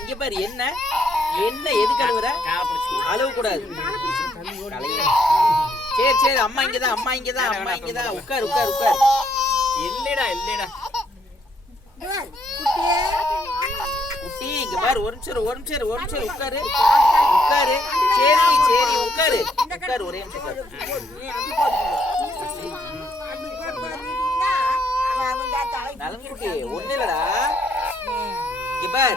இங்க பாரு என்ன என்ன எது கழுவுற? அழுவ கூடாது. சரி சரி, அம்மா இங்கதான், அம்மா இங்கதான், அம்மா இங்கதான். உட்கார் உட்கார் உட்கார். இல்லடா இல்லடா குட்டி இங்க பாரு, ஒரு நிமிஷம் ஒரு நிமிஷம் ஒரு நிமிஷம் உட்காரு உட்காரு. சரி சரி உட்காரு உட்காரு, ஒரே நிமிஷம் உட்காரு. நலன்குட்டி ஒண்ணு இல்லடா, இங்க பாரு.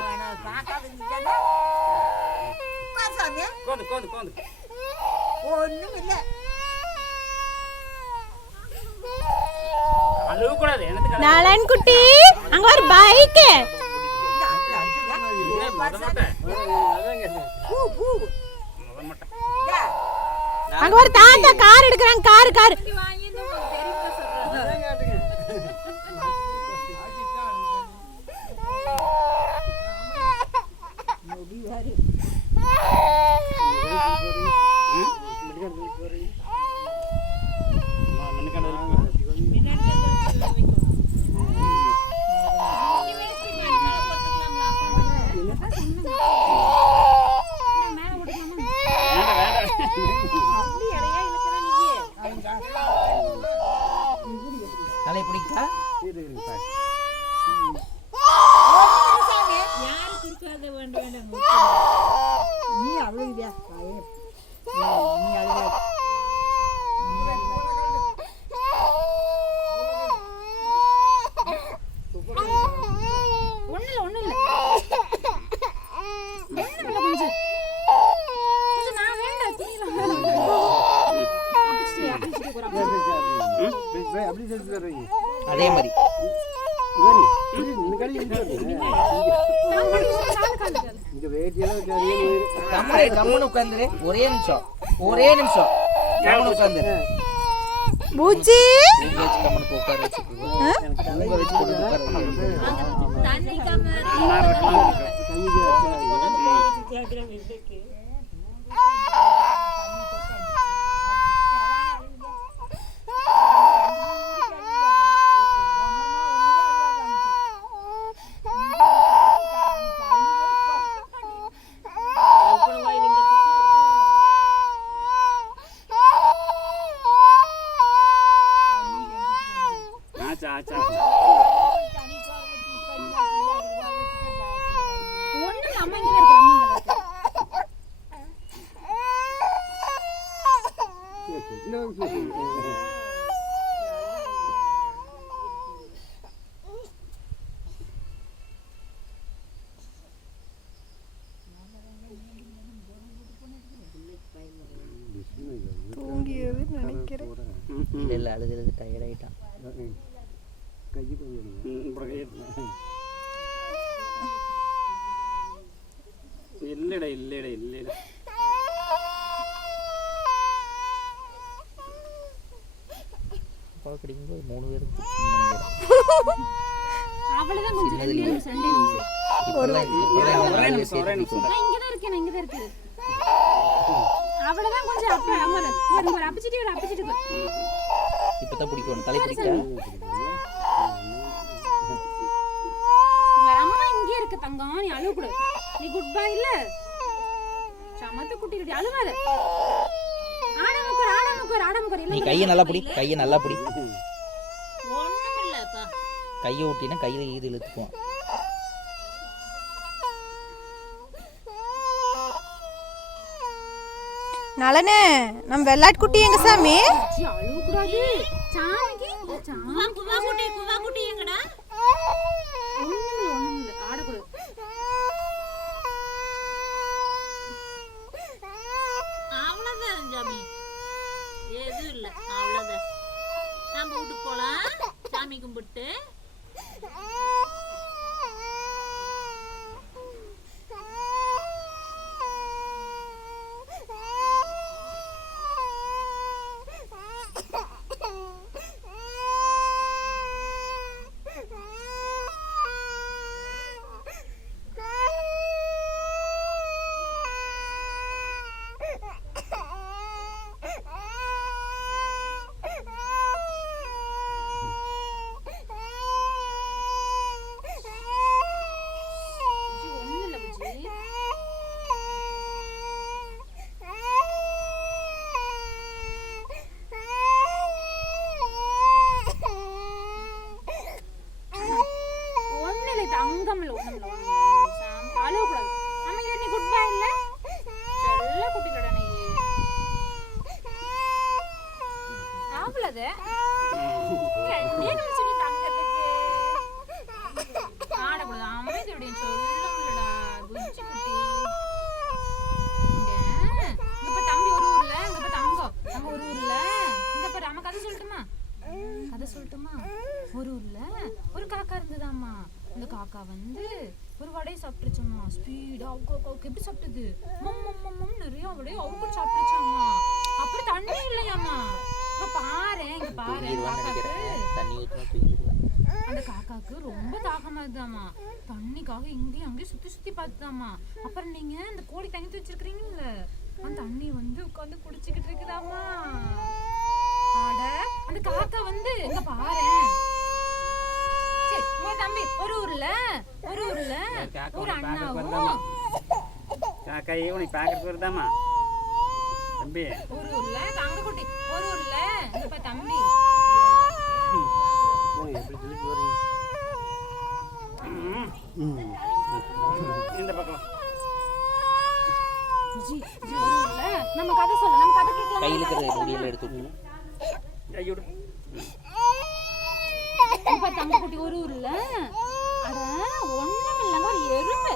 ஒண்ணும் இல்ல. நலன் குட்டி அங்க ஒரு பைக். அங்க ஒரு தாத்தா கார் எடுக்கறாங்க. கார் கார் தலை பிடிக்கா நீ அவ்வளவு நீ அழுவ. அதே மாதிரி கம்முன்னு உட்காந்துரு. ஒரே நிமிஷம் ஒரே நிமிஷம் கம்முன்னு உட்காந்துரு. பூச்சி கம்முன்னு உட்கார வச்சு தூங்கியது நினைக்கிறேன். இல்ல அழுகிறது டயர்ட் ஆயிட்டான். இல்லடா இல்லடா இல்லடா கிடைக்கும்போது 3 பேருக்கு அவ்வளவுதான். கொஞ்சம் ரெண்டு சண்டே நிமிஷம் அவ்வளவுதான். கொஞ்சம் ஒரு அப்பிச்சிட்டு இப்பதான் பிடிக்கும். தலை பிடிக்க அம்மா இங்கே இருக்க தங்கம். நீ அழுவ கூடாது. நீ குட் பாய் இல்ல. சமத்து குட்டி குட்டி அழுவாத. ஆடாமுக்கர் நீ கையை நல்லா பிடி, கையை நல்லா பிடி. ஒண்ணும் இல்லப்பா. கையை ஊட்டினா கையில இது இழுத்துக்குவோம். நலனே நம்ம வெள்ளாட்டு குட்டி எங்க சாமி? அழுவ கூடாது. சாமிக்கு குவா குட்டி எங்கடா? ஒண்ணும் இல்ல ஆடக்கூடாது. அவ்வளவுதான் சாமி, எதுவும் இல்ல. அவ்வளவுதான். நம்ம வீட்டுக்கு போலாம். சாமி கும்பிட்டு கதை சொல்லட்டுமா? ஒரு ஊர்ல ஒரு காக்கா இருந்ததாம்மா. அந்த காக்கா வந்து ஒரு வடையை சாப்பிட்டுருச்சாம்மா. ஸ்பீடா அவுக்கு எப்படி சாப்பிட்டது? மம் நிறைய வடையை அவுக்கு சாப்பிட்டுருச்சாம்மா. அப்புறம் தண்ணி இல்லையாம்மா. இங்க பாரு அந்த காக்காக்கு ரொம்ப தாகமா இருந்தாமா. தண்ணிக்காக இங்கேயும் அங்கேயும் சுத்தி பார்த்துதாமா. அப்புறம் நீங்க அந்த கோழி தண்ணி வச்சிருக்கீங்கல்ல, அந்த தண்ணி வந்து உட்காந்து குடிச்சுக்கிட்டு இருக்குதாமா. ஆட அந்த காக்கா வந்து இங்க பாரு. சரி தம்பி, ஒரு ஊர்ல ஒரு அண்ணாவும் காக்காயே உனக்கு பாக்குறதுக்கு வருதாமா தம்பி? ஒரு ஊர்ல தங்கக்குட்டி, ஒரு ஊர்ல இப்ப தம்பி இந்த பக்கம் ஒரு ஊர்ல நம்ம கதை கேட்கலாம். கையில இருக்கிற முடியல எடுத்து ஐயோடு இப்ப தங்கக்குட்டி ஒரு ஊர்ல அட ஒண்ணும் இல்லங்க ஒரு எறும்பு.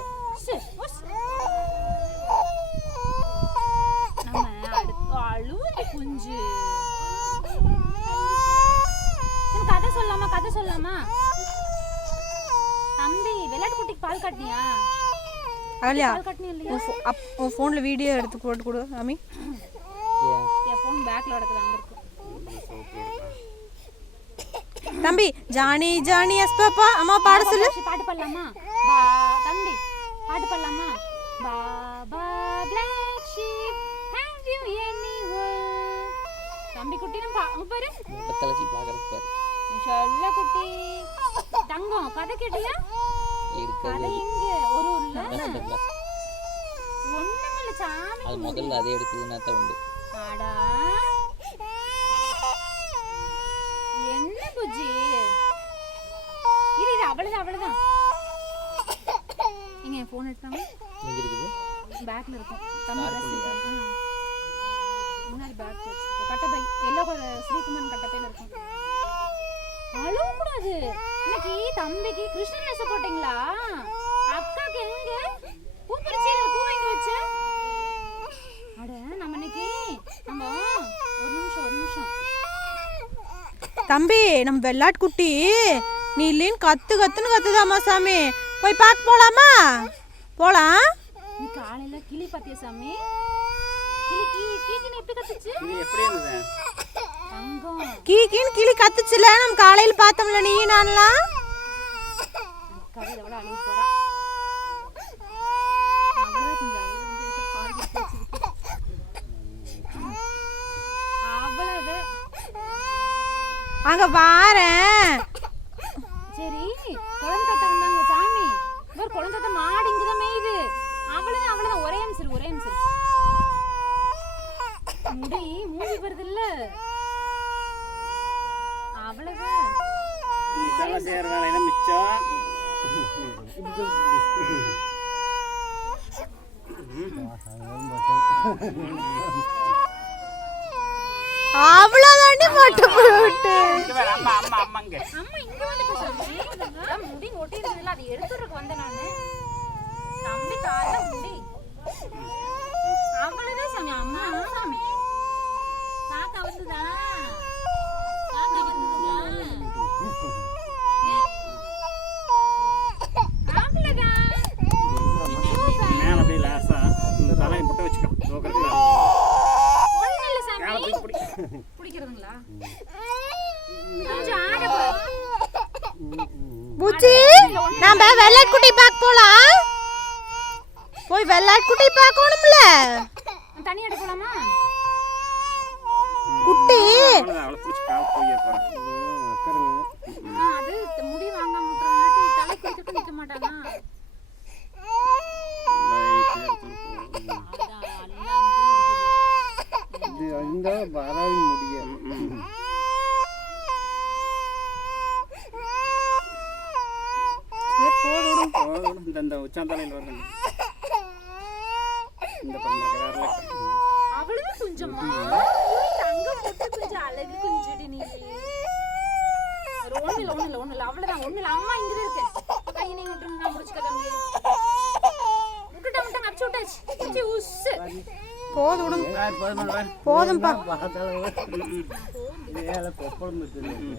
நம்ம அழுவுது குஞ்சு. கதை சொல்லாமா தம்பி? விளையாட்டு குட்டிக்கு பால் காட்டினியா? அலியா பால் காட்டினியா இல்லையா? உன் ஃபோன்ல வீடியோ எடுத்து போட்டு கொடு அம்மி. என் ஃபோன் பேக்ல கிடக்குது, அங்க இருக்கு. தம்பி ஜானி ஜானி எஸ் பாப்பா அம்மா பாட சொல்லு. பாட்டு பாடலாமா தம்பி? பாட்டு பாடலாமா? Baa baa black sheep have you anywhere. தம்பி குட்டி நம்ம பாரு பத்தலசி பாக்குறது பாரு. சொல்ல குட்டி தங்கம் கதை கேட்டியா? கதை இங்க ஒரு ஊர்ல ஒண்ணுமில்ல சாமி. அது முதல்ல அதை எடுக்குதுன்னா தான் உண்டு. ஆடா என்ன புஜி? இரு அவ்வளவுதான். நீங்க என் போன் எடுத்தாங்க எங்க இருக்குது? பேக்ல இருக்கும். முன்னாடி பேக் கட்டப்பை எல்லோ ஸ்ரீகுமார் கட்டப்பையில இருக்கும். அழுவ கூடாது. இன்னைக்கு தம்பிக்கு கிருஷ்ணன் வேஷம் போட்டீங்களா? அக்காக்கு எங்க பூ பறிச்சீல? பூ வாங்கி வச்ச? அட நம்ம இன்னைக்கு ஒரு நிமிஷம் தம்பி நம்ம வெள்ளாட்டு குட்டி நீ இல்லைன்னு கத்துன்னு கத்துதாமா சாமி. போய் பார்க்க போலாமா? போலாம். நீ காலையில கிளி பாத்தியா சாமி? கிளி எப்படி கத்துச்சு? எப்படி இருந்தது? தங்கம் கிளி கத்துச்சுல நம்ம காலையில பார்த்தோம்ல நீ நான்லாம். கதை எவ்வளவு அழுவ போறா. அவ்வளவு அங்க வாரேன். சரி குழந்தை தட்ட வந்தாங்க சாமி. ஒரு குழந்தை தட்ட மாடு இங்கதான் மேயுது. அவ்வளவுதான் ஒரே நிமிஷம் முடி மூடி வருது இல்ல? அவ்வளவுதான். நீ தலை சேர வேலையில மிச்சம். அவ்வளவுதாண்டி போட்டு போட்டு அம்மா இங்க வந்து பேசுறேன். முடி ஒட்டி இருந்ததுல அது எடுத்துறதுக்கு வந்தேன் நானு. தம்பி கால முடி அவ்வளவுதான் சாமி. அம்மா சாமி காக்கா வந்துதா? மேல அப்படியே லாசா இந்த தலையை மட்டும் வச்சுக்கோ. பிடிக்கிறதுங்களா? பூச்சி நாம வெள்ளாட்டு குட்டி பார்க்க போலாம். போய் வெள்ளாட்டு குட்டி பார்க்கணும்ல. தண்ணி எடுக்க போலாமா? குட்டி அவளை பிடிச்சி கால் போய் அது முடி வாங்க முட்டுறாங்க. தலை குளிச்சுட்டு நிக்க மாட்டானா? இந்த உச்சாந்தலையில் வருது. இந்த அவ்வளவு கொஞ்சமா தங்க போட்டு கொஞ்சம் அழகு கொஞ்சடி நீ. ஒண்ணு இல்ல அவ்வளவுதான். அம்மா இங்க இருக்கு. கை நீ விட்டு நான் முடிச்சுக்க தம்பி. விட்டுட்டாங்க அடிச்சு விட்டாச்சு. உஸ் போதும்பா. ஏழை கொப்பளம் தெரியும்